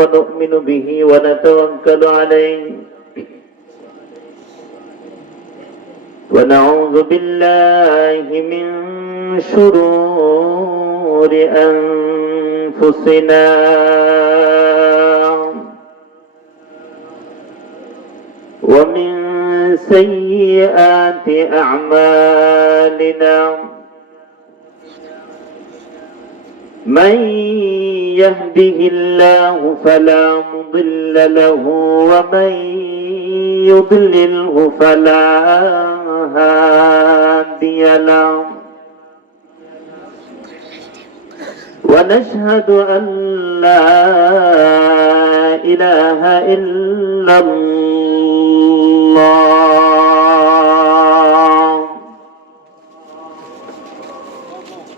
ونؤمن به ونتوكل عليه ونعوذ بالله من شرور أنفسنا ومن سيئات أعمالنا من يهده الله فلا مضل له ومن يضلله فلا هادي له ونشهد أن لا إله إلا الله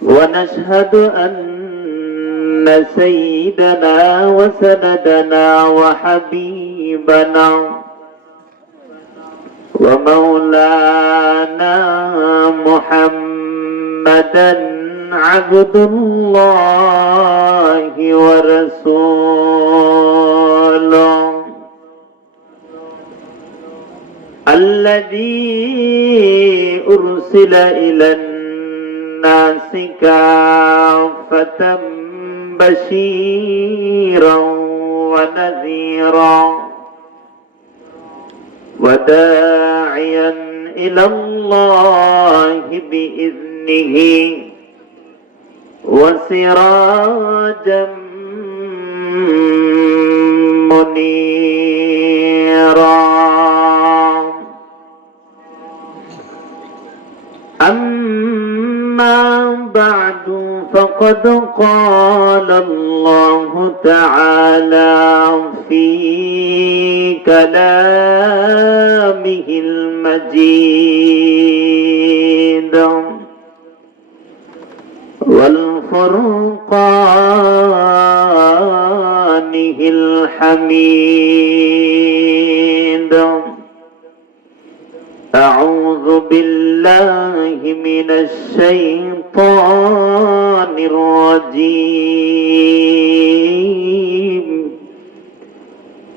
ونشهد أن سيدنا وسندنا وحبيبنا ومولانا محمدا عبد الله ورسوله الذي أرسل إلى الناس كافة بشيرا ونذيرا وداعيا إلى الله بإذنه وسراجا منيرا أما بعد فقد قال الله تعالى في كلامه المجيد والفرقانه الحميد أعوذ بالله من الشيطان الرجيم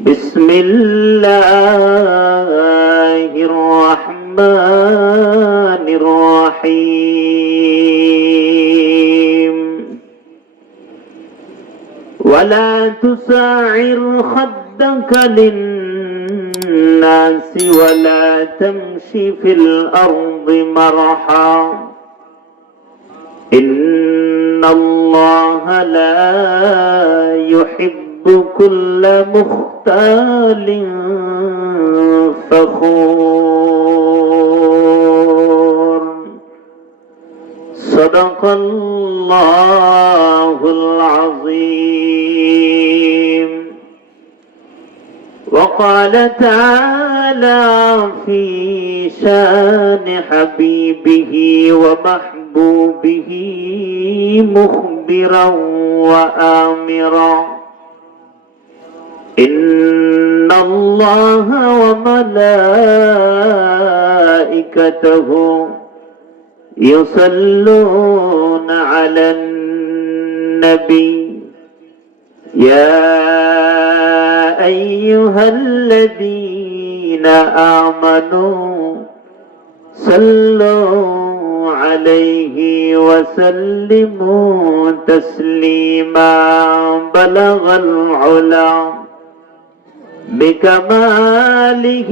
بسم الله الرحمن الرحيم ولا تسعر خدك للناس ولا تمشي في الأرض مرحا إن الله لا يحب كل مختال فخور صدق الله العظيم وقال تعالى في شان حبيبه ومحبوبه مخبرا وآمرا إن الله وملائكته يصلون على النبي يا أيها الذين آمنوا صلوا عليه وسلموا تسليما بلغ العلا بكماله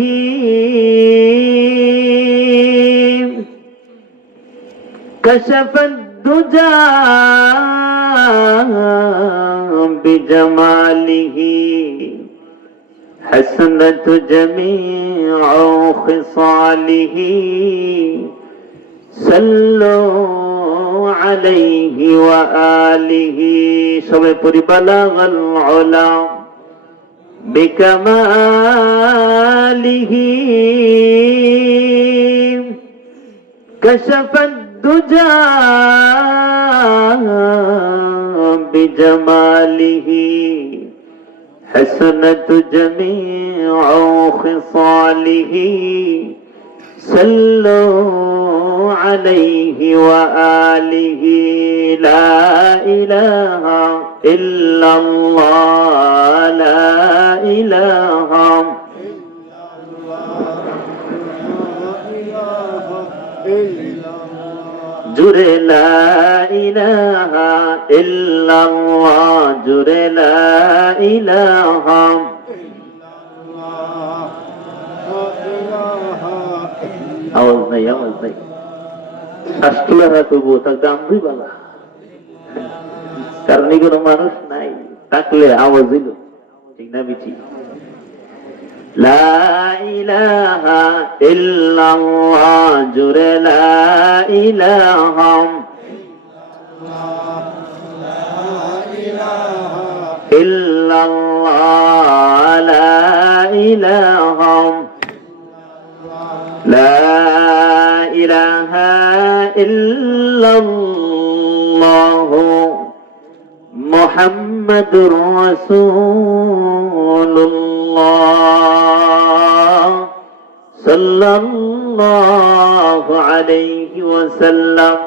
كشف الدجى بجماله حسنت جميع خصاله صلوا عليه وآله সবাই পড়ি بلغ العلا بكماله كشف الدجى بجماله حسنت جميع خصاله صلوا عليه وآله لا إله إلا الله জুড়ে লা ইলাহা ইল্লাল্লাহ, জুড়ে লা ইলাহা। আওয়াজ নাই, আওয়াজ নাই। শ্বাসগুলো রাখবো, তার দাম দুইবেলা, কারণ এগুলো মানুষ নাই, থাকলে আওয়াজ দিল, ঠিক না বিচি? লা ইলাহা ইল্লাল্লাহ, জুড়ে লা ইলাহা ইল্লাল্লাহ, লা ইলাহা, লা ইলাহা ইল্লাল্লাহ মুহাম্মাদুর রাসূলুল্লাহ সাল্লাল্লাহু আলাইহি ওয়াসাল্লাম।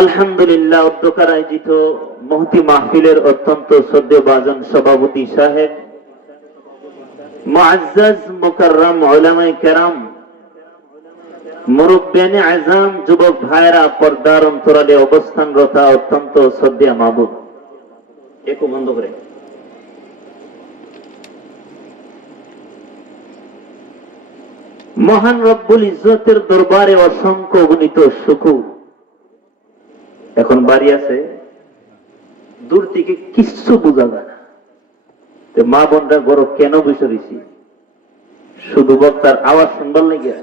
আলহামদুলিল্লাহ, উদ্যোক্তার আয়োজিত মহতি মাহফিলের অত্যন্ত শ্রদ্ধেয়ভাজন সভাপতি সাহেব, মুআজ্জাজ মুকাররম উলামায়ে কেরাম, মুরব্বিয়ানে আযম, যুবক ভাইরা, পর্দার অন্তরালে অবস্থানরত অত্যন্ত শ্রদ্ধেয় মাহবুব, একটু বন্ধ করে। মহান রব্বুল ইজ্জতের দরবারে অসংখ্য অগণিত শুকর। এখন বাড়ি আছে, দূর থেকে কিচ্ছু বোঝা যায় না, মা বোনরা গরো কেন বসে রয়েছি? শুধু বক্তার আওয়াজ সুন্দর লেগে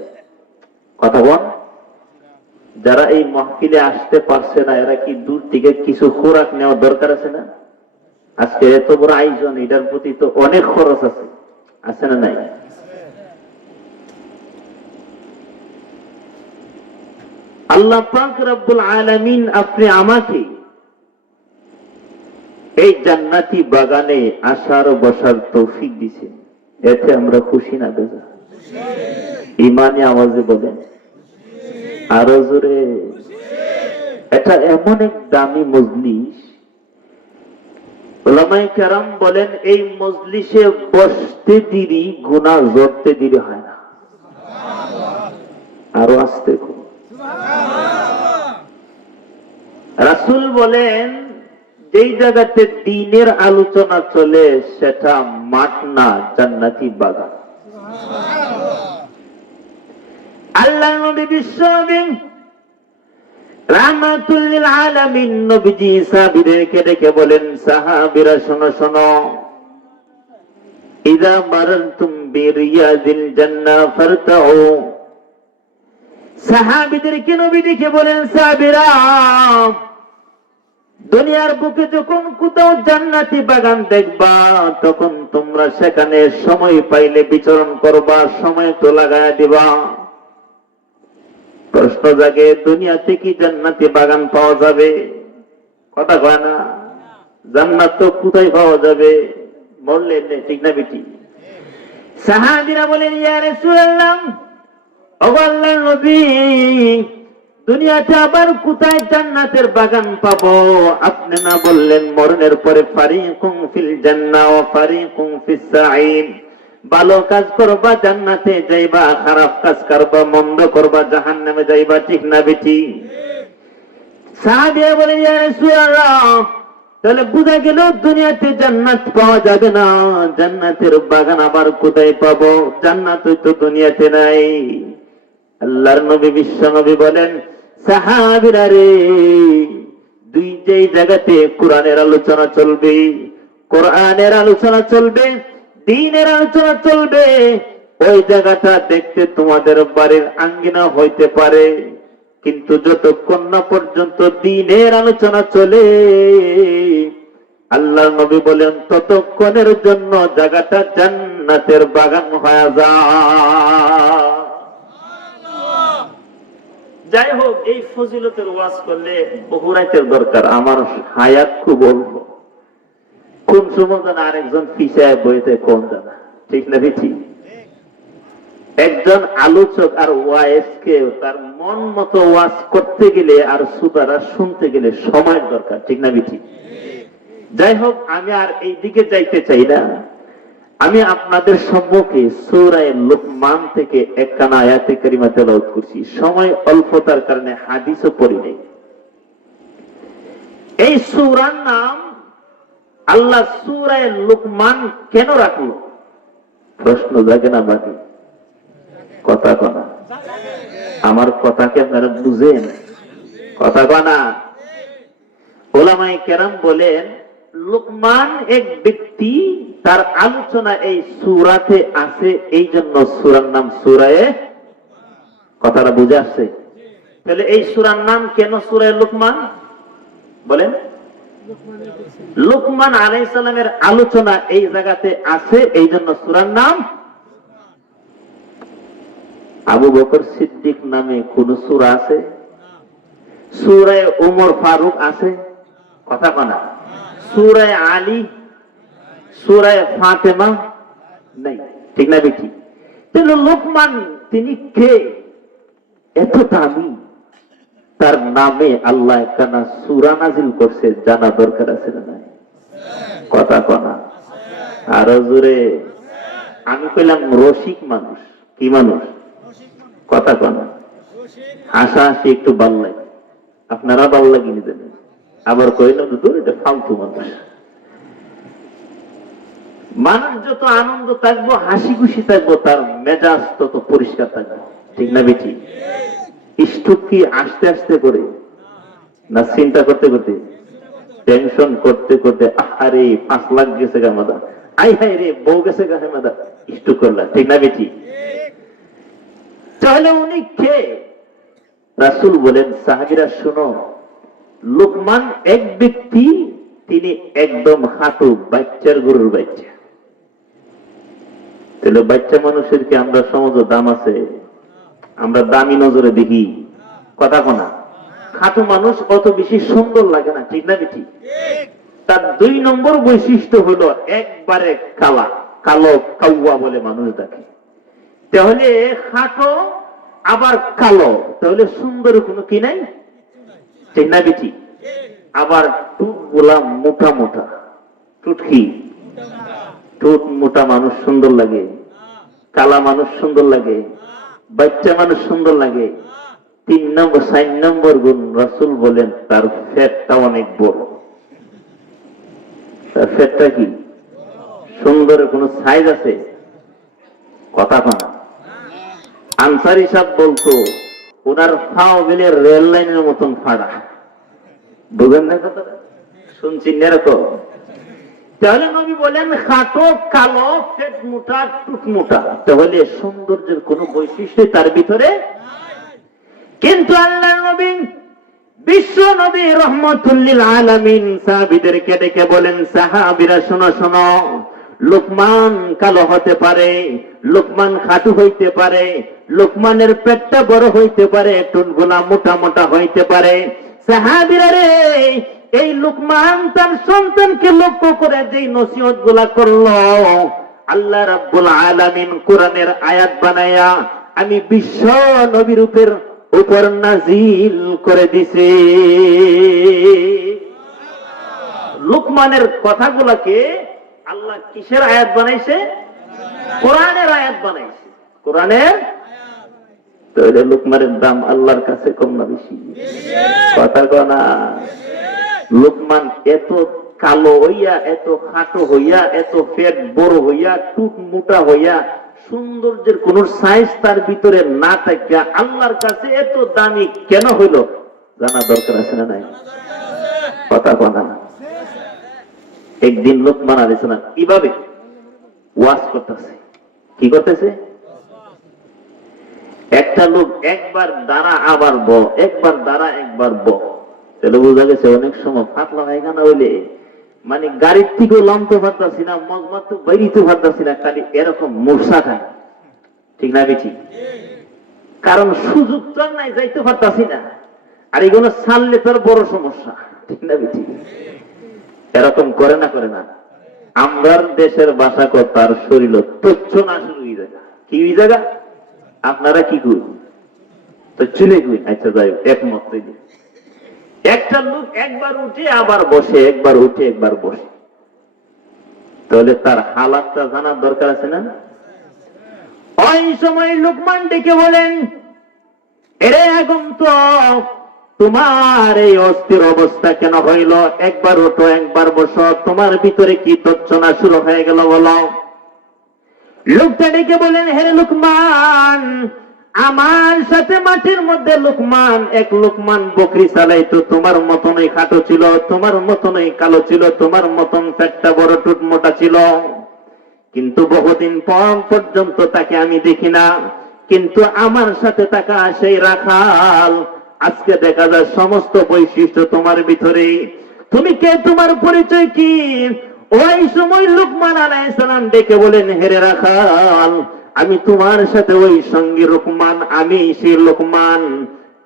কথা বল। যারা এই মাহফিলে আসতে পারছে না, এরা কি দূর থেকে কিছু খোরাক নেওয়া দরকার আছে না? আজকে এত বড় আয়োজন, এটার প্রতি তো অনেক খরচ আছে, আছে না নাই? আল্লাহ পাক রব্বুল আলামিন আপনি আমাকে এই জান্নাতি বাগানে আসার বসার তৌফিক দিয়েছেন, এতে আমরা খুশি না বেজা? ইমানি আওয়াজে বলেন, আরো জোরে। এটা এমন এক দামি মজলিস, উলামায়ে কেরাম বলেন এই মজলিসে বসতে দেরি গুনাহ জড়তে দেরি হয় না। আরো আসতে রাসূল বলেন যেই জায়গাতে দ্বীনের আলোচনা চলে সেটা মাঠ না, জান্নাতি বাগান। আল্লাহ নবী বিশ্বনবী রাহমাতুল লিল আলামিন নবীজি সাহাবীদেরকে ডেকে বলেন, সাহাবীরা শোনো শোনো, ইযা মারানতুম বিরিয়াদিল জান্নাহ ফারতাউ। সাহাবীদেরকে নবী ডেকে বলেন, সাহাবীরা দুনিয়ার বুকে যখন কোথাও জান্নাতি বাগান দেখবা, তখন তোমরা সেখানে সময় পাইলে বিচরণ করবা, সময় তো লাগায় দিবা। প্রশ্ন জাগে, দুনিয়াতে কি জান্নাতি বাগান পাওয়া যাবে? কথা কয় না, জান্নাত তো কোথায় পাওয়া যাবে? বললেন ঠিক না বেটি? সাহাবীরা বলেন, ইয়া রাসূলুল্লাহ, ও আল্লাহর নবী, দুনিয়াতে আবার কোথায় জান্নাতের বাগান পাবো? আপনি না বললেন মরণের পরে ফারিকুম ফিল জান্নাহ ওয়া ফারিকুম ফিস সাঈদ, ভালো কাজ করবা জান্নাতে যাইবা, খারাপ কাজ করবা মন্দ করবা জাহান্নামে যাইবা, ঠিক না বেটি? সাহাবীরা বলেন, ইয়া রাসূলুল্লাহ, তাহলে বুঝা গেল দুনিয়াতে জান্নাত পাওয়া যাবে না, জান্নাতের বাগান আবার কোথায় পাবো? জান্নাত তো দুনিয়াতে নাই। আল্লাহর নবী বিশ্ব নবী বলেন, সাহাবীরা রে, দুই যেই জায়গাতে কোরআনের আলোচনা চলবে, কোরআনের আলোচনা চলবে, দ্বীনের আলোচনা চলবে, ওই জায়গাটা দেখতে তোমাদের বাড়ির আঙ্গিনা হইতে পারে, কিন্তু যতক্ষণ না পর্যন্ত দ্বীনের আলোচনা চলে, আল্লাহর নবী বলেন ততক্ষণের জন্য জায়গাটা জান্নাতের বাগান হয়ে যায়। যাই হোক, এই ফজিলতের ওয়াজ করলে বহু রাতের দরকার, আমার হায়াত খুব অল্প, কোন সময় যেন আরেকজন পিছায় বইতে কোন জানা, ঠিক না বেশি? একজন আলোচক আর ওয়াইজ কে তার মন মতো ওয়াজ করতে গেলে আর শ্রোতারা শুনতে গেলে সময়ের দরকার, ঠিক না বেশি? যাই হোক, আমি আর এই দিকে যাইতে চাই না। আমি আপনাদের সম্মুখে সূরা লুকমান থেকে একখানা আয়াতে কারিমা তেলাওয়াত করছি। সময় অল্পতার কারণে হাদিসও পড়ি নাই। এই সূরার নাম আল্লাহ সূরা লুকমান কেন রাখলো? প্রশ্ন জাগে না বাকি? কথা কনা আমার কথাকে আপনারা বুঝেন? কথা কনা। উলামায়ে কেরাম বলেন লুকমান এক ব্যক্তি, তার আলোচনা এই সূরাতে আছে, এই জন্য সূরার নাম সূরায়ে। কথাটা বুঝে আসছে? তাহলে এই সূরার নাম কেন সূরায়ে লুকমান বলেন? লুকমান আলাইহিস সালামের আলোচনা এই জায়গাতে আছে, এই জন্য সূরার নাম। আবু বকর সিদ্দিক নামে কোন সূরা আছে? সূরায়ে ওমর ফারুক আছে? কথা কনা। সূরায়ে আলী, সূরায়ে ফাতেমা নাই, ঠিক না বেটি? তাহলে লুকমান তিনি কে? এত দামি, তার নামে আল্লাহ একখানা সূরা নাযিল করছে, জানা দরকার আছে না নাই? কথা কনা আরো জোরে। আমি কইলাম রসিক মানুষ। কি মানুষ? কথা কনা। হাসাহাসি একটু ভাল লাগে, আপনারা ভাল লাগেনি জানেন। আবার কইলাম তো এটা ফালতু মানুষ। মানুষ যত আনন্দ থাকবো, হাসি খুশি থাকবো, তার মেজাজ তত পরিষ্কার থাকবে, ঠিক না বেটি? স্ট্রোক কি আস্তে আস্তে করে না চিন্তা করতে করতে, টেনশন করতে করতে, আরে 5 লাখ গেছে গা মাদা, আই হাই রে বউ গেছে গা মাদা, স্ট্রোক করলাম, ঠিক না বেটি? তাহলে উনি কে? রাসূল বলেন সাহাবীরা শোনো, লুকমান এক ব্যক্তি, তিনি একদম হাঁটু বাচ্চার গরুর বাচ্চা। তাহলে বাচ্চা মানুষের কি আমরা সমাজে দাম আছে? আমরা দামি নজরে দেখি? কথা কোনা। খাটো মানুষ অত বেশি সুন্দর লাগে না, ঠিক না বেটি? তার 2 নম্বর বৈশিষ্ট্য হলো একবারে কালা, কালো কাউয়া বলে মানুষ দেখে। তাহলে খাটো আবার কালো, তাহলে সুন্দর কোনো কি নাই, ঠিক না বেটি? আবার টুট গুলা মোটা মোটা, টুট কি? টুট মোটা মানুষ সুন্দর লাগে? কালা মানুষ সুন্দর লাগে? বাচ্চা মানুষ সুন্দর লাগে? 3 নম্বর 4 নম্বর গুণ রাসূল বলেন তার ফেটটা অনেক বড়। তার ফেটটা কি? সুন্দরের কোন সাইজ আছে? কথা কনা। আনসারী সাহেব বলতো ওনার ফাও বেলে রেল লাইনের মতন ফাড়া। বুঝেন না কথা? শুনছেন এরকম? তাহলে নবী বলেন খাটো, কালো, পেট মোটা, টুট মোটা, তাহলে সৌন্দর্যের কোন বৈশিষ্ট্য তার ভিতরে। কিন্তু আল্লাহর নবী, বিশ্ব নবী রহমাতুল লিল আলামিন সাহাবীদেরকে ডেকে বলেন, সাহাবীরা শোনো শোনো, লুকমান কালো হতে পারে, লুকমান খাটু হইতে পারে, লুকমানের পেটটা বড় হইতে পারে, টুটগুলা মোটা মোটা হইতে পারে। সাহাবীরা রে, এই লুকমান তার সন্তানকে লক্ষ্য করে যেই নসিহত গুলা করলো, আল্লাহ রাব্বুল আলামিন কোরআনের আয়াত বানায়া আমি বিশ্ব নবীর উপর নাজিল করে দিছে। লুকমানের কথাগুলাকে আল্লাহ কিসের আয়াত বানাইছে? কোরআনের আয়াত বানাইছে। কোরআনের। তাহলে লুকমানের দাম আল্লাহর কাছে কম না বেশি? কথা কনা। লুকমান এত কালো হইয়া, এত খাটো হইয়া, এত পেট বড় হইয়া, টুট মোটা হইয়া, সৌন্দর্যের কোন সাইজ তার ভিতরে না থাকিয়া আল্লাহর কাছে এত দামি কেন হইল? জানা দরকার আছে না নাই? কথা কনা। একদিন লুকমান আলাইহিস সালাম কিভাবে ওয়াজ করতেছে? কি করতেছে? একটা লোক একবার দাঁড়া আবার ব, একবার দাঁড়া একবার ব, তাহলে বোঝা গেছে অনেক সময় পাতলা পায়খানা হইলে মানে গাড়ির থেকেও লমতে পারতাছি না, মজমাত বাইরিতে পারতাছি না, খালি এরকম মূর্ছা খায়, ঠিক না বেঠি? কারণ সুযোগ তো নাই, যাইতে পারতাছি না, আর এগুলো ছাড়লে তোর বড় সমস্যা, ঠিক না বেঠি? এরকম করে না করে না। আমরার দেশের ভাষা তার শরীর তথ্য না শুরু হয়ে যায়। কি হয়ে জায়গা? আপনারা কি করুন তো চলে গুই। আচ্ছা যাই একমত। একটা লোক একবার উঠে আবার বসে, একবার উঠে একবার বসে, তো তাহলে তার হালাতটা জানার দরকার আছে না? ওই সময় লোকমান ডেকে বলেন, এরে আগন্তুক, তোমার এই অস্থির অবস্থা কেন হইল? একবার ওঠো, একবার বসো, তোমার ভিতরে কি তর্চনা শুরু হয়ে গেল বলো। লোকটা ডেকে বলেন, হে লোকমান, আমার সাথে মাঠের মধ্যে লোকমান, এক লোকমান বকরি চালাইতো, তোমার মতনই খাটো ছিল, তোমার মতনই কালো ছিল, তোমার মতন পেটটা বড়, টুট মোটা ছিল, কিন্তু বহুদিন পর্যন্ত তাকে আমি দেখি না। কিন্তু আমার সাথে থাকা সেই রাখাল, আজকে দেখা যায় সমস্ত বৈশিষ্ট্য তোমার ভিতরে। তুমি কে? তোমার পরিচয় কি? ওই সময় লুকমান আলাইহিস সালাম ডেকে বলেন, হেরে রাখাল, আমি তোমার সাথে ওই সঙ্গী লোকমান, আমি সেই লোকমান।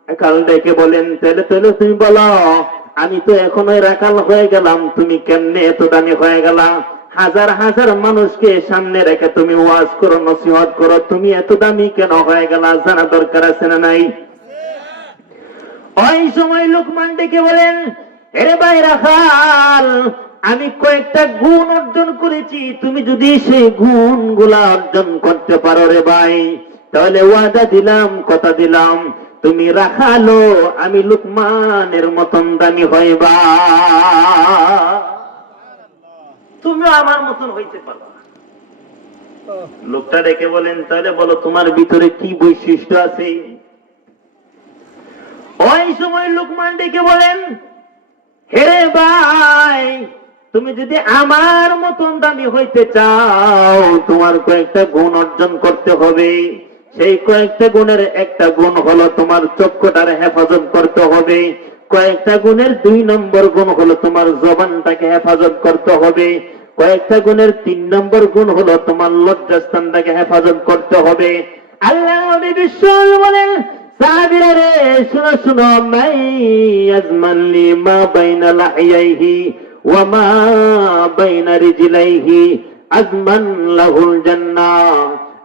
রাখাল ডেকে বলেন, তাহলে তুমি বলো, আমি তো এখনই রাখাল হয়ে গেলাম, তুমি কেমনে এত দামি হয়ে গেলা? হাজার হাজার মানুষকে সামনে রেখে তুমি ওয়াজ করো, নসিহত করো, তুমি এত দামি কেন হয়ে গেলা? জানা দরকার আছে না নাই? ওই সময় লোকমান ডেকে বলেন, আরে ভাই রাখাল, আমি কয়েকটা গুণ অর্জন করেছি, তুমি যদি সেই গুণগুলা অর্জন করতে পারো রে ভাই, তাহলে ওয়াদা দিলাম, কথা দিলাম, তুমি রাখালো, আমি লোকমানের মতন দামি হইবা, তুমিও আমার মতন হইতে পারো। লোকটা ডেকে বলেন, তাহলে বলো তোমার ভিতরে কি বৈশিষ্ট্য আছে? ওই সময় লোকমান ডেকে বলেন, হে ভাই, তুমি যদি আমার মতন দামি হইতে চাও, তোমার কয়েকটা গুণ অর্জন করতে হবে। সেই কয়েকটা গুণের একটা গুণ হলো তোমার চক্ষুটার হেফাজত করতে হবে। কয়েকটা গুণের 2 নম্বর গুণ হলো তোমার জবানটাকে হেফাজত করতে হবে। কয়েকটা গুণের 3 নম্বর গুণ হলো তোমার লজ্জাস্থানটাকে হেফাজত করতে হবে। আল্লাহ নবী বিশ্ব বলেন, সাহাবীরা রে শুনো শুনো, মাই আজমানলি মা বাইনা লাহিয়াইহি ওয়া মা বাইনা রিজলাইহি আজমান লাহুল জান্নাহ।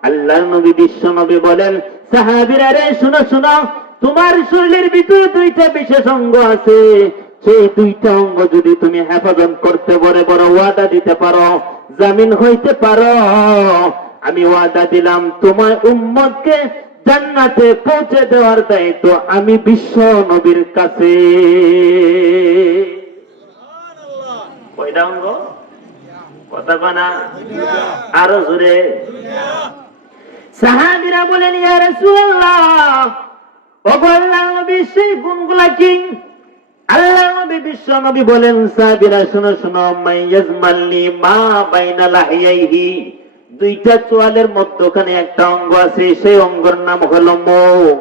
আল্লাহ নবী বিশ্ব নবী বলেন, সাহাবীরা রে শুনো শুনো, তোমার শরীরের ভিতরে 2টা বিশেষ অঙ্গ আছে, সেই 2টা অঙ্গ যদি তুমি হেফাজত করতে বড় বড় ওয়াদা দিতে পারো, জামিন হইতে পারো, আমি ওয়াদা দিলাম তোমার উম্মতকে জান্নাতে পৌঁছে দেওয়ার দায়িত্ব আমি বিশ্ব নবীর কাছে। কয়টা অঙ্গ? কথা বানা আরো জোরে। সাহাবীরা বলেন, ইয়া রাসূলুল্লাহ, ওগো আল্লাহর নবী, সেই গুণগুলা কি? আল্লাহ নবী বিশ্ব নবী বলেন, সাহাবীরা শুনো শুনো, মাইয়াজমাল্লি মা বাইনা লাহিয়াইহি, 2টা চোয়ালের মধ্যখানে একটা অঙ্গ আছে, সেই অঙ্গের নাম হলো মুখ।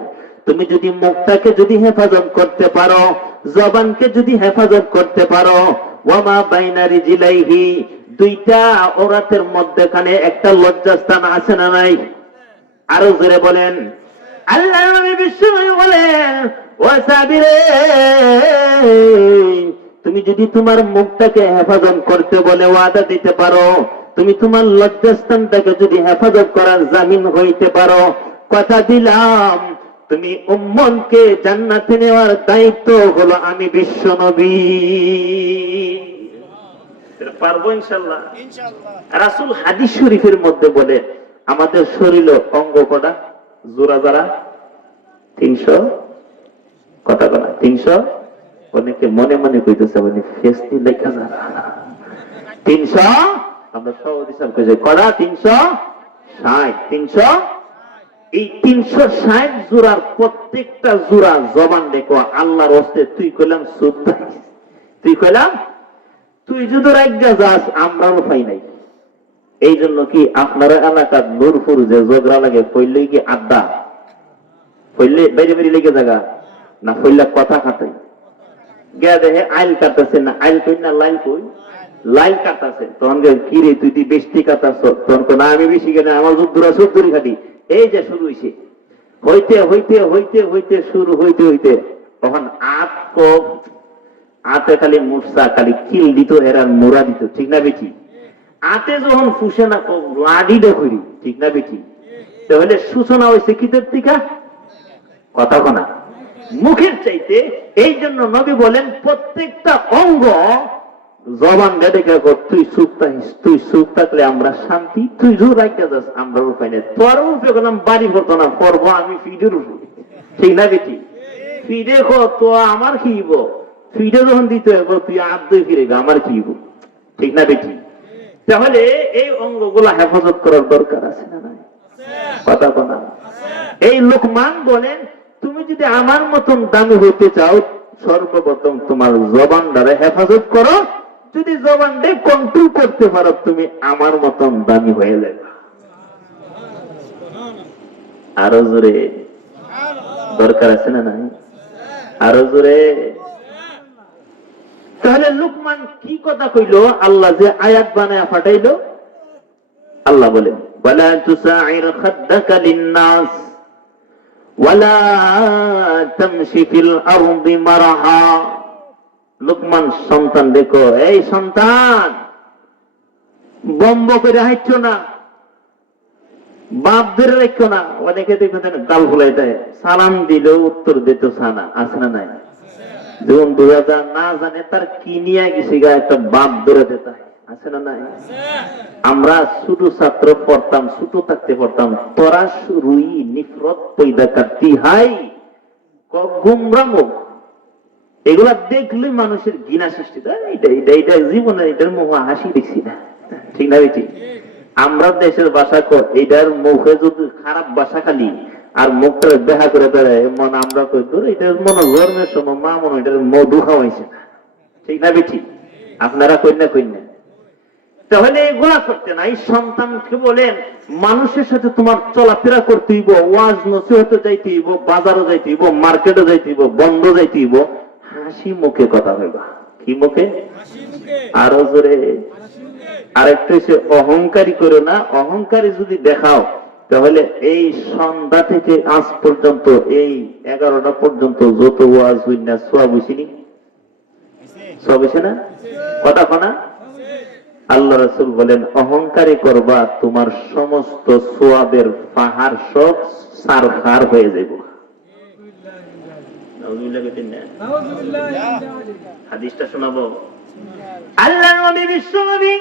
তুমি যদি মুখটাকে যদি হেফাজত করতে পারো, জবানকে যদি হেফাজত করতে পারো, ওয়ামা বাইনা রিজলাইহি, 2টা ওরাতের মধ্যখানে একটা লজ্জাস্থান আছে না নাই? আরো জোরে বলেন। আল্লাহ নবী বিশ্ব নবী বলেন, ও সাহাবীরে, তুমি যদি তোমার মুখটাকে হেফাজত করতে বলে ওয়াদা দিতে পারো, তুমি তোমার লজ্জাস্থানটাকে যদি হেফাজত করার জামিন হইতে পারো, কথা দিলাম তুমি উম্মতকে জান্নাতে নেওয়ার দায়িত্ব হলো আমি বিশ্ব নবী। পারবো ইনশাআল্লাহ। রাসূল হাদিস শরীফের মধ্যে বলে, আমাদের শরীরে অঙ্গ কটা? জোড়া যারা 300, কথা বলা 300, অনেকে মনে মনে কইতেছে, মানে ফেস্টি লেখা যারা 300, আমরা সহজ হিসাব করে করা 360, 300, এই 360 জোড়ার প্রত্যেকটা জোড়া জবান দেখো আল্লাহর হস্তে, তুই কইলাম সুদ্ধ, তুই কইলাম তুই যদি রাজ্ঞা যাস, আমরাও পাই নাই। এই জন্য কি আপনারা এলাকার নূরপুর যে ঝগড়া লাগে, কইলে কি আড্ডা, কইলে বেরি বেরি লেগে জায়গা না, কইলে কথা কাটাই গিয়া দেখে আইল কাটতেছে না, আইল কই না লাইল কই, লাইল কাটতেছে, তখন কি রে তুই বেশি কাটাছ, তখন না আমি বেশি কেন, আমার যুদ্ধরা সত্তরি খাটি। এই যে শুরু হইছে, হইতে হইতে হইতে হইতে শুরু হইতে হইতে তখন আতে খালি মুসা খালি কিল দিত, এরা মোড়া দিত, ঠিক না বেঠি? আতে যখন ফুসে না লাডি দেখি, ঠিক না বেঠি? তাহলে সূচনা হয়েছে কিদের টিকা, কথা বলা মুখের চাইতে। এই জন্য নবী বলেন, প্রত্যেকটা অঙ্গ জবান দেখে তুই চুপ থাকিস, তুই চুপ থাকলে আমরা শান্তি, তুই জোর রাখতে যাস আমরা উপায় নেই। তোর উপরে করলাম বাড়ি করতো না, করবো আমি ফিডের উপরে, ঠিক না বেটি? ফিডে তো আমার খিব, ফিডে যখন দিতে হবে তুই আদে ফিরে আমার খিব, ঠিক না বেটি? তাহলে এই অঙ্গগুলো হেফাজত করার দরকার আছে না নাই? কথা বলা। এই লোকমান বলেন তুমি যদি আমার মতন দামি হইতে চাও সর্বপ্রথম তোমার জবান দ্বারা হেফাজত করো, যদি জবানটা কন্ট্রোল করতে পারো তুমি আমার মতন দামি হয়ে যাবে। আরো জোরে দরকার আছে না নাই? আরো জোরে। তাহলে লুকমান কি কথা কইল? আল্লাহ যে আয়াত বানায় ফাটাইলো, আল্লাহ বলেন ওয়ালা তুসাইর খাদ্দাকা লিন-নাস ওয়ালা তামশি ফিল আরদি মারহা। লুকমান সন্তান দেখো, এই সন্তান বম্ব করে হাঁটছো না, বাপ ধরে রেখো না। অনেকে দেখবেন গাল ফুলাই দেয়, সালাম দিলেও উত্তর দিত সানা, আছে না নাই? যখন 2000 না জানে তার কি নিয়ে গেছে গা একটা বাপ ধরে দিতে হয়, আছে না নাই? আমরা ছোট ছাত্র পড়তাম, ছোট থাকতে পড়তাম তোরা রুই নিফরত পয়দা করতি হাই গুমরামো, এগুলা দেখলে মানুষের ঘৃণা সৃষ্টি হয়। এটা জীবনে এটার মুখ হাসি দেখছি না, ঠিক না বেটি? আমরা দেশের ভাষা কর, এটার মুখে যদি খারাপ ভাষা খালি আর মুখটা দেখা করে বেড়ায় মনে আমরা কই তোর এটা মনে গরমের সময় মা মনে এটার মধু খাওয়াইছে না, ঠিক না বেটি? আপনারা কই না? তাহলে এগুলা করতে নাই। সন্তানকে বলেন মানুষের সাথে তোমার চলাফেরা করতে হইব, ওয়াজ নসিহতে যাইতে হইব, বাজারও যাইতে হইব, মার্কেটে যাইতে হইব, বন্ধ যাইতে হইব, হাসি মুখে কথা হইবা। কি মুখে? আরো জোরে। আরেকটা হচ্ছে অহংকারী করো না। অহংকারী যদি দেখাও তাহলে এই সন্ধ্যা থেকে আজ পর্যন্ত এই 11টা পর্যন্ত যত ওয়াজ হই না সব হইছিনি, সব হইছে না? কথা কনা। আল্লাহ রাসূল বলেন অহংকারী করবা তোমার সমস্ত সোয়াবের পাহাড় সব সারখার হয়ে যাবে। হাদিসটা শোনাবো। আল্লাহ নবী বিশ্বনবী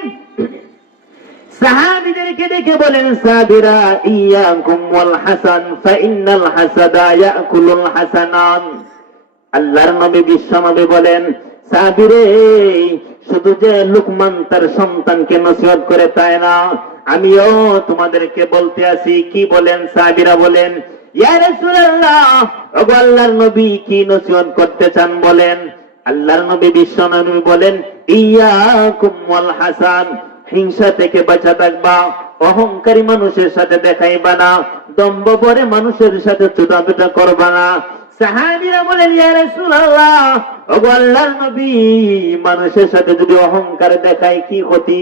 সাহাবীদেরকে ডেকে বলেন সাবিরা ইয়াকুম ওয়াল হাসান ফাইন্নাল হাসাদা ইয়াকুলুল হাসানান। আল্লাহর নবী বিশ্বনবী বলেন সাবিরে, শুধু যে লুকমান তার সন্তানকে নসিহত করে তাই না, আমিও তোমাদেরকে বলতে আছি। কি বলেন? সাবিরা বলেন ইয়া রাসূলুল্লাহ, ওগো আল্লাহর নবী কি নসিহত করতে চান বলেন। আল্লাহর নবী বিশ্বনবী বলেন ইয়াকুম ওয়াল হাসান, হিংসা থেকে বাঁচা থাকবা, অহংকারী মানুষের সাথে দেখাইবা না, দম্ভ ভরে মানুষের সাথে চুটাচুটা করবা না। সাহাবীরা বলেন ইয়া রাসূলুল্লাহ, ওগো আল্লাহর নবী মানুষের সাথে যদি অহংকার দেখায় কি ক্ষতি?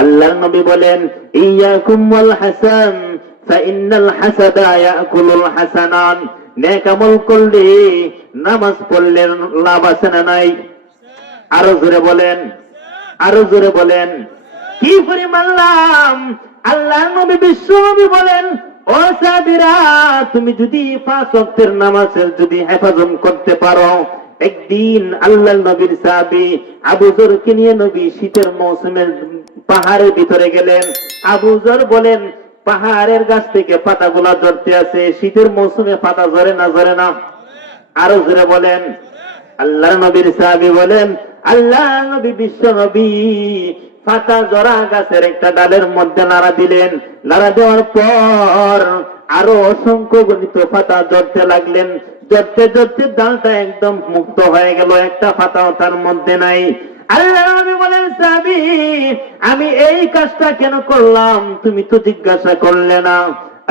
আল্লাহর নবী বলেন ইয়াকুম ওয়াল হাসান ফাইন্নাল হাসাদা ইয়াকুলুল হাসানান। নেক আমল করলে নামাজ পড়লে লাভ আছে না নাই? আরো জোরে বলেন, আরো জোরে বলেন। কি পরিমাণ লাভ? আল্লাহর নবী বিশ্বনবী বলেন ও সাহাবীরা, তুমি যদি 5 ওয়াক্তের নামাজের যদি হেফাজত করতে পারো। একদিন আল্লাহর নবীর সাহাবী আবু যরকে নিয়ে নবী শীতের মৌসুমে পাহাড়ের ভিতরে গেলেন। আবু যর বলেন পাহাড়ের গাছ থেকে পাতাগুলা ঝরতে আছে, শীতের মৌসুমে পাতা ঝরে না ঝরে না? আরো জোরে বলেন। আল্লাহর নবীর সাহাবী বলেন আল্লাহর নবী বিশ্বনবী পাতা জরা গাছের একটা ডালের মধ্যে নাড়া দিলেন। নাড়া দেওয়ার পর আরো অসংখ্য গণিত পাতা ঝরতে লাগলেন। ঝরতে ঝরতে ডালটা একদম মুক্ত হয়ে গেল, একটা পাতাও তার মধ্যে নাই। আল্লাহর নবী বলেন সাহাবী, আমি এই কাজটা কেন করলাম তুমি তো জিজ্ঞাসা করলে না?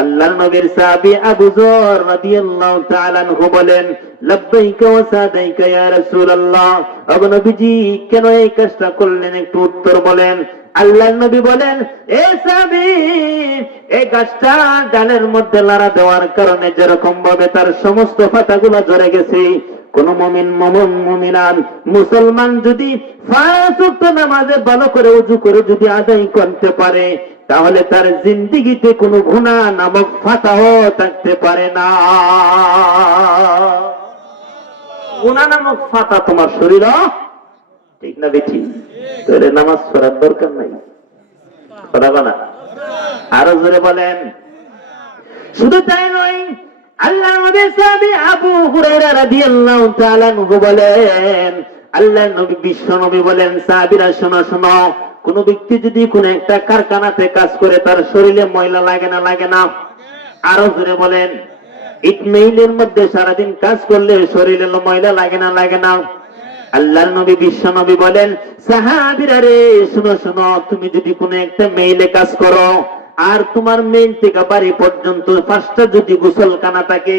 আল্লাহর নবীর সাহাবী আবু যর রাদিয়াল্লাহু তাআলা আনহু বলেন লাব্বাইকা ওয়া সাদাইকা ইয়া রাসূলুল্লাহ, ওগো নবীজি কেন এই কাজটা করলেন একটু উত্তর বলেন। আল্লাহর নবী বলেন এ সাহাবী, এই গাছটা ডালের মধ্যে লাড়া দেওয়ার কারণে যেরকম ভাবে তার সমস্ত পাতাগুলো ঝরে গেছে, কোন মুমিনান মুসলমান যদি 5 ওয়াক্ত নামাজে ভালো করে ওযু করে যদি আদায় করতে পারে তাহলে তার জিন্দেগিতে কোনো গুনাহ নামক ফাতাও থাকতে পারে না। গুনাহ নামক ফাতা তোমার শরীরে ঠিক না বেঠি? তাহলে নামাজ পড়ার দরকার নাই। কথা বলা আরো জোরে বলেন। শুধু তাই নয়, আল্লাহর নবী সাহাবী আবু হুরায়রা রাদিয়াল্লাহু তাআলা আনহু বলেন, আল্লাহর নবী বিশ্ব নবী বলেন, সাহাবীরা শোনো শোনো, কোন ব্যক্তি যদি কোন একটা কারখানাতে কাজ করে তার শরীরে ময়লা লাগে না? লাগে না? আরো জোরে বলেন। ইটমেইলের মধ্যে সারাদিন কাজ করলে শরীরে ময়লা লাগে না? লাগে না? আল্লাহর নবী বিশ্ব নবী বলেন, সাহাবীরা রে শোনো শোনো, তুমি যদি কোন একটা মেইলে কাজ করো আর তোমার মেইল থেকে বাড়ি পর্যন্ত 5টা যদি গোসলখানা থাকে,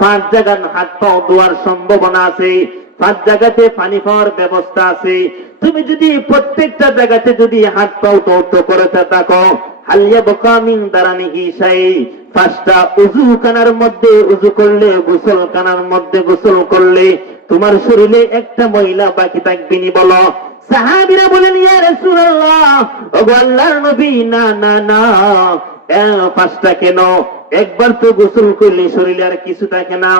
5 জায়গার হাত পাও ধোয়ার সম্ভাবনা আছে, 5 জায়গাতে পানি পাওয়ার ব্যবস্থা আছে, তুমি যদি প্রত্যেকটা জায়গাতে যদি হাত পাও ধৌত করে থাকো, হালিয়া বকামিন দারানিহি শাই, 5টা উযুখানার মধ্যে উযু করলে, গোসলখানার মধ্যে গোসল করলে তোমার শরীরে একটা ময়লা বাকি থাকবে নি? বলো। সাহাবীরা বলেন, ইয়া রাসূলুল্লাহ, ওগো আল্লাহর নবী, না না না, 5টা কেন? একবার তো গোসল করলে শরীরে আর কিছু থাকে না।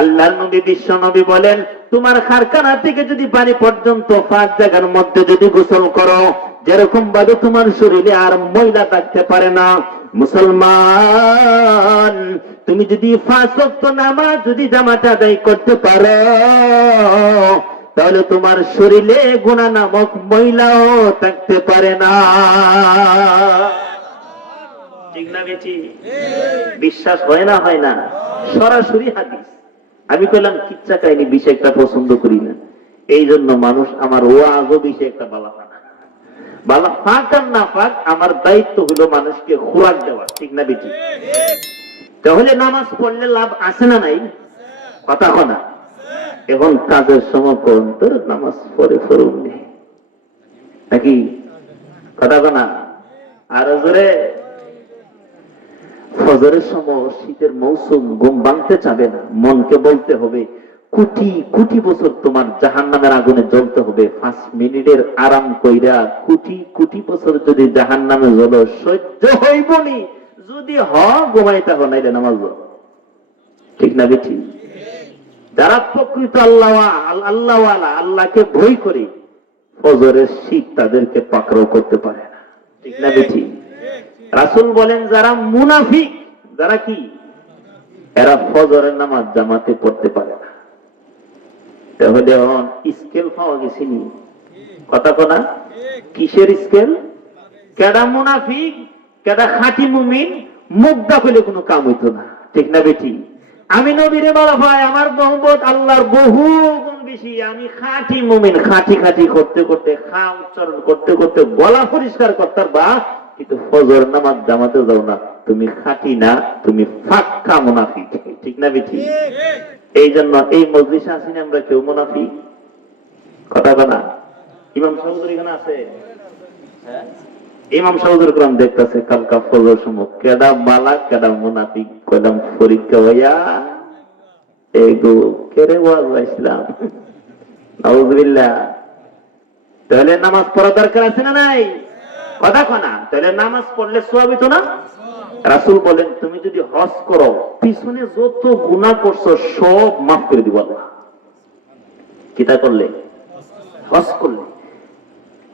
আল্লাহর নবী বিশ্ব নবী বলেন, তোমার কারখানা থেকে যদি বাড়ি পর্যন্ত 5 জায়গার মধ্যে যদি গোসল করো, যেরকম ভাবে তোমার শরীরে আর ময়লা থাকতে পারে না। মুসলমান, তুমি যদি 5 ওয়াক্ত নামাজ যদি জামাতে আদায় করতে পারো, তাহলে তোমার শরীরে গুনাহ নামক ময়লাও থাকতে পারে না। ঠিক না বেটি? বিশ্বাস হয় না? হয় না? সরাসরি হাদিস। আমি কইলাম কিচ্ছা কাহিনী বিষয় একটা পছন্দ করি না, এই জন্য মানুষ আমার ওয়াজও বিষয় একটা বালা পায় না। বালা পাক আর না পাক, আমার দায়িত্ব হলো মানুষকে খোরাক দেওয়া। ঠিক না বেটি? তাহলে নামাজ পড়লে লাভ আছে না নাই? কথা কনা। এখন কাজের সময় করুন তো নামাজ পড়ে ফরুন নাকি? কথা কনা। আর জোরে। ফজরের সময়, শীতের মৌসুম, ঘুম ভাঙতে চাবে না, মনকে বলতে হবে কোটি কোটি বছর তোমার জাহান্নামের আগুনে জ্বলতে হবে। 5 মিনিটের আরাম কইরা কোটি কোটি বছর যদি জাহান্নামে জ্বল, সহ্য হইবনি। যদি ঘুমাইতে হবে, নাইলে নামাজ। ঠিক না বেঠি? যারা প্রকৃত আল্লাহওয়ালা, আল্লাহকে ভয় করে, ফজরের শীত তাদেরকে পাকড়াও করতে পারে না। ঠিক না বেঠি? রাসূল বলেন, যারা মুনাফিক, যারা কি, এরা ফজরের নামাজ জামাতে পড়তে পারে না। তাহলে স্কেল পাওয়া গেছে নি? কথা কোনা। কিসের স্কেল? কেডা মুনাফিক, কেডা খাঁটি মুমিন, মুগ্ধা পেলে কোনো কাম হইতো না। ঠিক না বেঠি? আমি নবীরে বলা ভাই, আমার মহব্বত আল্লাহর বহু গুণ বেশি। আমি খাঁটি মুমিন, খাঁটি খাঁটি করতে করতে, খা উচ্চারণ করতে করতে গলা পরিষ্কার করতার বা, কিন্তু ফজর নামাজ জামাতে যাও না, তুমি খাঁটি না, তুমি ফাক্কা মুনাফিক। ঠিক না বেঠি? এই জন্য এই মজলিসে আসি না আমরা কেউ মুনাফিক? কথা বলা। ইমাম সাহুদের এখানে আছে, ইমাম সাহুদের গ্রাম দেখতেছে কালকা ফজর সময়, কেডা মালাক কেডা মুনাফিক। কইলাম পরীক্ষা হইয়া এগো কেড়ে ওয়াজলাম। নাউযুবিল্লাহ। তাহলে নামাজ পড়া দরকার আছে না নাই? কথা কনা। তাহলে নামাজ পড়লে সওয়াব হইতো না? রাসূল বলেন, তুমি যদি হজ করো, পিছনে যত গুনাহ করছো সব মাফ করে দিব আল্লাহ। কিতা করলে? হজ করলে।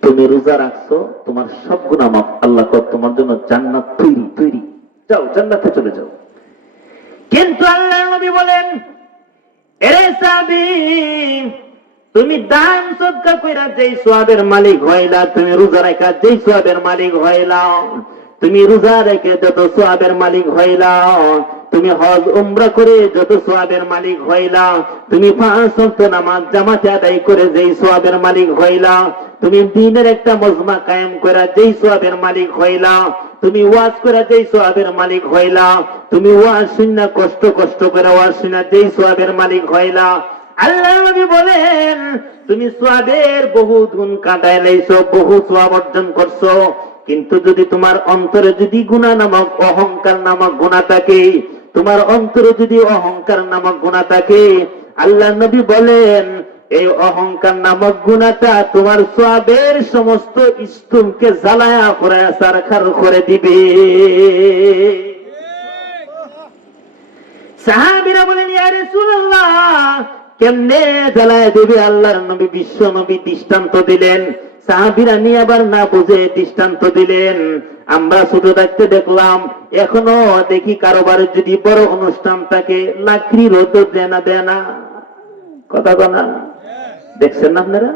তুমি রোজা রাখছো, তোমার সব গুনাহ মাফ। আল্লাহ কয় তোমার জন্য জান্নাত তৈরি তৈরি, যাও জান্নাতে চলে যাও। কিন্তু আল্লাহর নবী বলেন, এরে সাহাবী, তুমি দান সদকা কইরা যেই সওয়াবের মালিক হইলা, তুমি রোজা রাখা যেই সওয়াবের মালিক হইলা, তুমি রোজা রেখে যত সওয়াবের মালিক হইলা, তুমি হজ উমরা করে যত সওয়াবের মালিক হইলা, তুমি 5 ওয়াক্ত নামাজ জামাতে আদায় করে যেই সওয়াবের মালিক হইলা, তুমি দিনের একটা মজমা কায়েম করে যেই সওয়াবের মালিক হইলা, তুমি ওয়াজ করে যেই সওয়াবের মালিক হইলা, তুমি ওয়াজ শুননা কষ্ট কষ্ট করে ওয়াজ শুনা যেই সওয়াবের মালিক হইলা, আল্লাহর নবী বলেন, তুমি সওয়াবের বহু গুণ কাটায় লাইছো, বহু সওয়াব অর্জন করছো। কিন্তু যদি তোমার অন্তরে যদি গুনাহ নামক অহংকার নামক গুনাহ থাকে, তোমার অন্তরে যদি অহংকার নামক গুনাহ থাকে, আল্লাহর নবী বলেন, এই অহংকার নামক গুনাহটা তোমার সওয়াবের সমস্ত স্তূপকে জ্বালায়া পুরায়া ছারখার করে দিবে। সাহাবীরা বলেন, ইয়া রাসূলুল্লাহ, কেমনে জ্বালায় দেবে আল্লাহর নবী বিশ্ব নবী দৃষ্টান্ত দিলেন। সাহাবীরা নিয়ে আবার না বুঝে দৃষ্টান্ত দিলেন। আমরা ছোট থাকতে দেখলাম, এখনো দেখি কারোবারের যদি বড় অনুষ্ঠান থাকে লাকড়ি রোদ দেয় না, কথা বলা দেখছেন না আপনারা?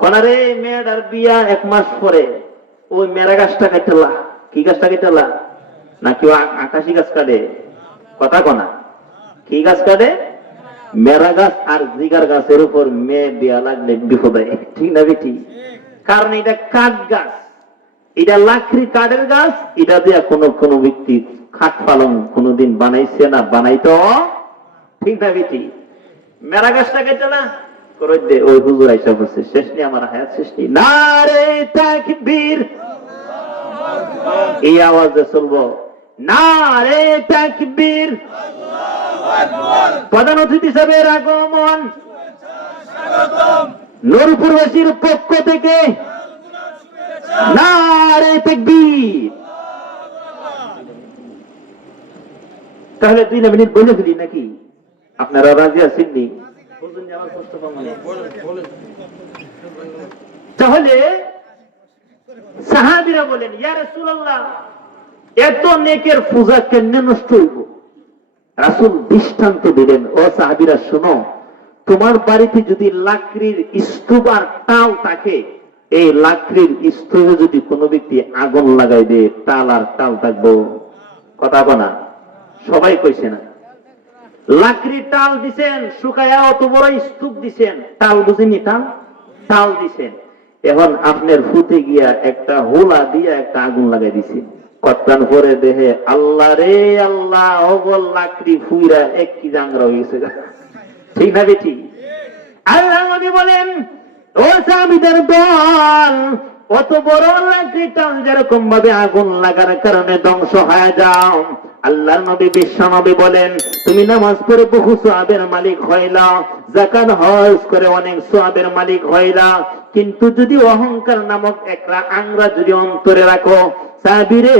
কনারে মেয়েটার বিয়া 1 মাস পরে ওই মেরা গাছটা কাটলা, কি গাছটা কাটলা না কেউ আকাশি গাছ কাটে, কথা কনা কি গাছ কাটে? মেরা গাছ আর জিগার গাছের উপর মেয়ে বিয়া লাগলে বিপদ হয়, ঠিক না বেটি? কারণ এটা কাঠ গাছ, এটা লাকড়ি কাঠের গাছ, এটা দিয়ে কোনো ব্যক্তি খাট পালন কোনোদিন বানাইছে না, বানাইতো, ঠিক না বেটি? মেরা গাছটা কাটলা করে দে, ওই হুজুর আইসা বলছে শেষ নেই, আমার হায়াত শেষ নেই, নারে তাকবীর, এই আওয়াজে চলবো, নারে তাকবীর। প্রধান অতিথি সাহেবের আগমন নূরপুরবাসীর পক্ষ থেকে নারে তাকবীর। তাহলে 2 মিনিট বলে ফেলি নাকি? আপনারা রাজি আছেননি? তাহলে সাহাবীরা বলেন, ইয়া রাসূলুল্লাহ, এত নেকের পূজা কেমনে নষ্ট হইব? রাসূল দৃষ্টান্ত দিলেন, ও সাহাবীরা শোনো, তোমার বাড়িতে যদি লাকড়ির স্তূপ আর তাল থাকে, এই লাকড়ির স্তূপে যদি কোনো ব্যক্তি আগুন লাগাই দেয়, তাল আর তাল থাকবো, কথা বলা সবাই কইছে না? লাকড়ির তাল দিছেন, শুকায়া অত বড় স্তূপ দিছেন, তাল বুঝেনি, তাল দিছেন। এখন আপনার ফুটে গিয়া একটা হোলা দিয়া একটা আগুন লাগাই দিছে, কতক্ষণ পরে দেহে আল্লাহ রে আল্লাহ, অগল লাকড়ি ফুইরা এক কি জাংরা হয়ে গেছে, ঠিক না বেটি? আল্লাহ নবী বলেন, ও সাহাবীদের দল, অত বড় লাকড়ি টাল যেরকম ভাবে আগুন লাগার কারণে ধ্বংস হয়ে যাও, আল্লাহর নবী বিশ্ব নবী বলেন, তুমি নামাজ পড়ে বহু সওয়াবের মালিক হইলা, যাকাত হজ করে অনেক সওয়াবের মালিক হইলা, কিন্তু যদি অহংকার নামক একটা আংরা যদি অন্তরে রাখো, সাহাবীরে,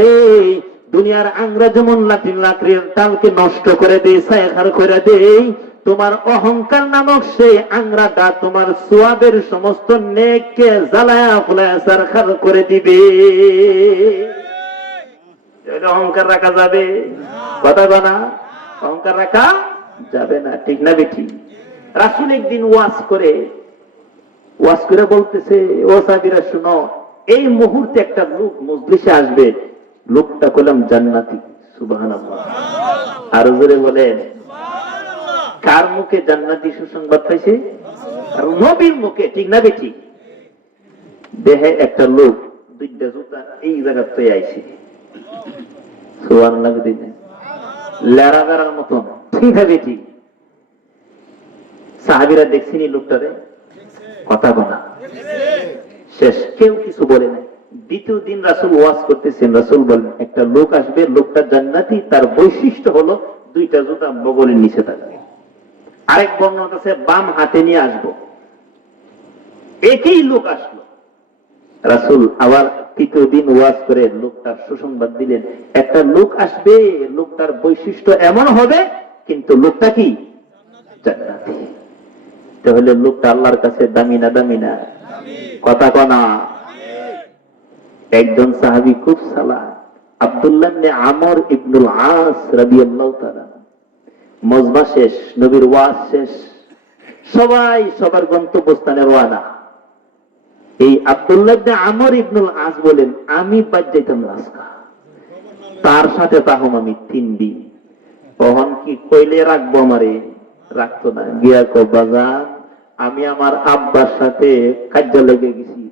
দুনিয়ার আংরা যেমন লাকড়ির তালকে নষ্ট করে দেয়, ছাইখার করে দেয়, তোমার অহংকার নামক সেই আংরাটা তোমার সওয়াবের সমস্ত নেককে জ্বালায়া ফুলায়া ছারখার করে দিবে। অহংকার রাখা যাবে? কথা বলা, অহংকার রাখা যাবে না, ঠিক না বেটি? রাসূল একদিন ওয়াজ করে বলতেছে, ও সাহাবীরা শুনো, এই মুহূর্তে একটা লোক মজলিসে আসবে, লোকটা কলম জান্নাতি, সুবহানাল্লাহ। আর জোরে বলেন, কার মুখে জান্নাতি সুসংবাদ পাইছে? আর নবীর মুখে, ঠিক না বেটি? দেহে একটা লোক 2টা জুতা এই জায়গা থেকে আইছে, সুবহানাল্লাহ দিনে লেরা বেড়ার মতন, ঠিক না বেটি? সাহাবীরা দেখছিনি লোকটারে, কথা বলা শেষ, কেউ কিছু বলে নাই। দ্বিতীয় দিন রাসূল ওয়াজ করতেছেন, রাসূল বলেন, একটা লোক আসবে, লোকটা জান্নাতি, তার বৈশিষ্ট্য হলো 2টা জুতা বগলের নিচে থাকবে। আরেক বর্ণনা আছে বাম হাতে নিয়ে আসবো। একই লোক আসলো, রাসূল আবার 3য় দিন ওয়াজ করে লোকটার সুসংবাদ দিলেন, একটা লোক আসবে, লোকটার বৈশিষ্ট্য এমন হবে, কিন্তু লোকটা কি? জান্নাতি। তাহলে লোকটা আল্লাহর কাছে দামি না? কথা কনা। একজন সাহাবী খুব সালাহ, আব্দুল্লাহ ইবনে আমর ইবনুল আস রাদিয়াল্লাহু তাআলা, মজমা শেষ, নবীর ওয়াজ শেষ, সবাই সবার গন্তব্যস্থানে রওনা। এই আব্দুল্লাহ ইবনে আমর ইবনুল আস বলেন, আমি বাদ যাইতাম না, তার সাথে তাহম আমি 3 দিন। তখন কি কইলে রাখবো আমারে? রাখতো না, গিয়া কো, বাজার, আমি আমার আব্বার সাথে কাজ্জা লেগে গেছি,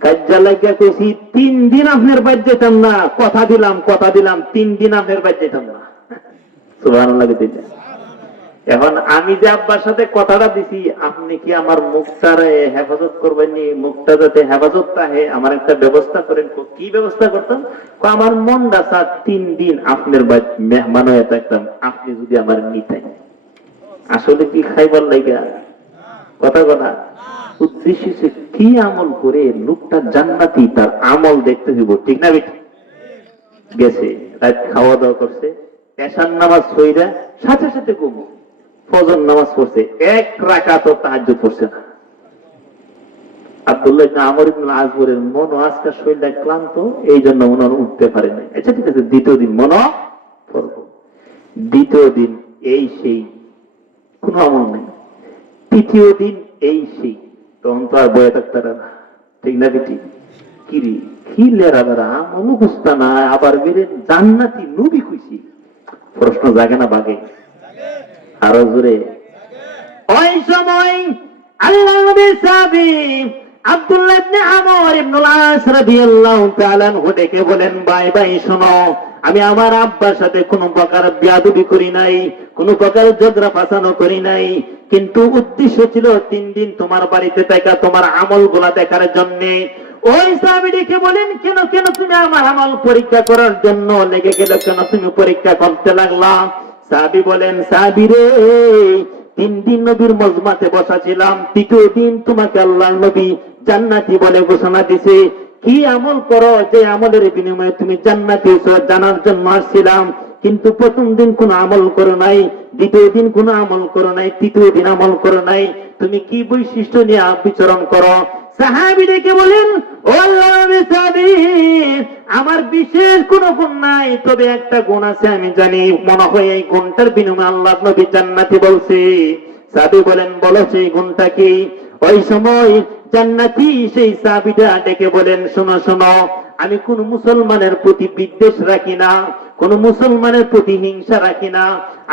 কাজ্জা লাগিয়া কইছি 3 দিন আপনার বাদ যেতাম না, কথা দিলাম 3 দিন আপনার বাদ যেতাম না, সুবহানাল্লাহ দিলেন। এখন আমি যে আব্বার সাথে কথাটা দিছি, আপনি কি আমার মুখটারে হেফাজত করবেন? মুখটা যাতে হেফাজত থাকে, আমার একটা ব্যবস্থা করেন। কি ব্যবস্থা করতাম? আমার মনটা 3 দিন আপনার বাড়ি মেহমান হয়ে থাকতাম, আপনি যদি আমার নিতেন। আসলে কি খাইবার লাগা? কথা উদ্দেশ্য কি আমল করে লোকটা জান্নাতি, তার আমল দেখতে দিব, ঠিক না বেটি? গেছে, রাত খাওয়া দাওয়া করছে, এশার নামাজ হইরা সাথে সাথে ঘুম, ফজর নামাজ পড়ছে, এক রাকাত তাহাজ্জুদ পড়ছে না। আব্দুল্লাহ ইবনে আমর ইবনে আস বলেন, মন আজকে শরীরটা ক্লান্ত, এই জন্য মনে উঠতে পারে না। আচ্ছা ঠিক আছে, দ্বিতীয় দিন মন পড়বো। দ্বিতীয় দিন এই সেই, কোনো আমল নেই। তৃতীয় দিন এই সেই, তখন তো আর বয়ে থাকতে পারে না, ঠিক না বেটি? কিরি কি লেরা বেড়া অনুগুস্তা না, আবার বেড়ে জান্নাতি নবী খুশি, প্রশ্ন জাগে না বাগে? আরো জোরে। ওই সময় আল্লাহ নবীর সাহাবী আব্দুল্লাহ ইবনে আমর ইবনে আস রাদিয়াল্লাহু তাআলা আনহু ডেকে বলেন, ভাই ভাই শোনো, আমি আমার আব্বার সাথে কোনো প্রকার বেয়াদবি করি নাই, কোনো প্রকার ঝগড়া ফাসানো করি নাই, কিন্তু উদ্দেশ্য ছিল 3 দিন তোমার বাড়িতে থাকা, তোমার আমলগুলা দেখার জন্য। ওই সাহাবী ডেকে বলেন, কেন কেন তুমি আমার আমল পরীক্ষা করার জন্য লেগে গেল, কেন তুমি পরীক্ষা করতে লাগলা? সাহাবী বলেন, সাহাবী রে, 3 দিন নবীর মজমাতে বসা ছিলাম, তৃতীয় দিন তোমাকে আল্লাহর নবী জান্নাতি বলে ঘোষণা দিছে। কি আমল করো যে আমলের বিনিময়ে তুমি জান্নাতি হইছো জানার জন্য আসছিলাম, কিন্তু প্রথম দিন কোন আমল করো নাই, দ্বিতীয় দিন কোন আমল করো নাই, তৃতীয় দিন আমল করো নাই, তুমি কি বৈশিষ্ট্য নিয়ে বিচরণ করো? সাহাবী ডেকে বলেন, ও আল্লাহর নবী, সাহাবী, আমার বিশেষ কোনো গুণ নাই, তবে একটা গুণ আছে আমি জানি, মনে হয় এই গুণটার বিনিময়ে আল্লাহর নবী জান্নাতি বলছে। সাহাবী বলেন, বলো সেই গুণটা কি? ওই সময় জান্নাতি সেই সাহাবীটা ডেকে বলেন, শোনো শোনো, আমি কোন মুসলমানের প্রতি বিদ্বেষ রাখি না, কোন মুসলমানের প্রতি হিংসা রাখি না।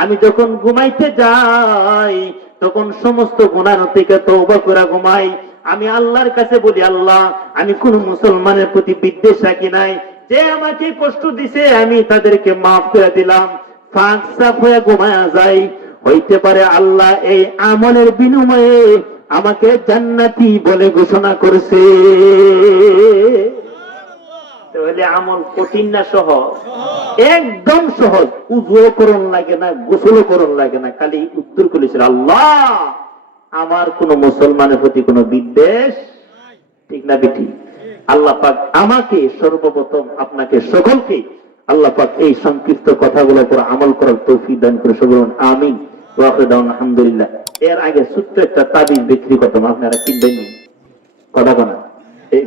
আমি যখন ঘুমাইতে যাই তখন সমস্ত গুনাহ থেকে তওবা করে ঘুমাই। আমি আল্লাহর কাছে বলি, আল্লাহ, আমি কোন মুসলমানের প্রতি বিদ্বেষ রাখি নাই, যে আমাকে কষ্ট দিছে আমি তাদেরকে মাফ করে দিলাম, ফাঁক সাফ হয়ে ঘুমায়া যাই। হইতে পারে আল্লাহ এই আমলের বিনিময়ে আমাকে জান্নাতি বলে ঘোষণা করেছে। তাহলে আমল কঠিন না সহজ? একদম সহজ। উযুও করণ লাগে না, গোসলও করণ লাগে না, খালি উত্তর করেছিল, আল্লাহ, আমার কোন মুসলমানের প্রতি কোনো বিদ্বেষ, ঠিক না বেটি? আল্লাহ পাক আমাকে সর্বপ্রথম, আপনাকে সকলকে আল্লাহ পাক এই সংক্ষিপ্ত কথাগুলোর উপর আমল করার তৌফিক দান করে। সকল আমিন। আলহামদুলিল্লাহ। এর আগে ছোট্ট একটা তাবিজ বিক্রি করতাম, আপনারা কিনবেন কথা বলা, এই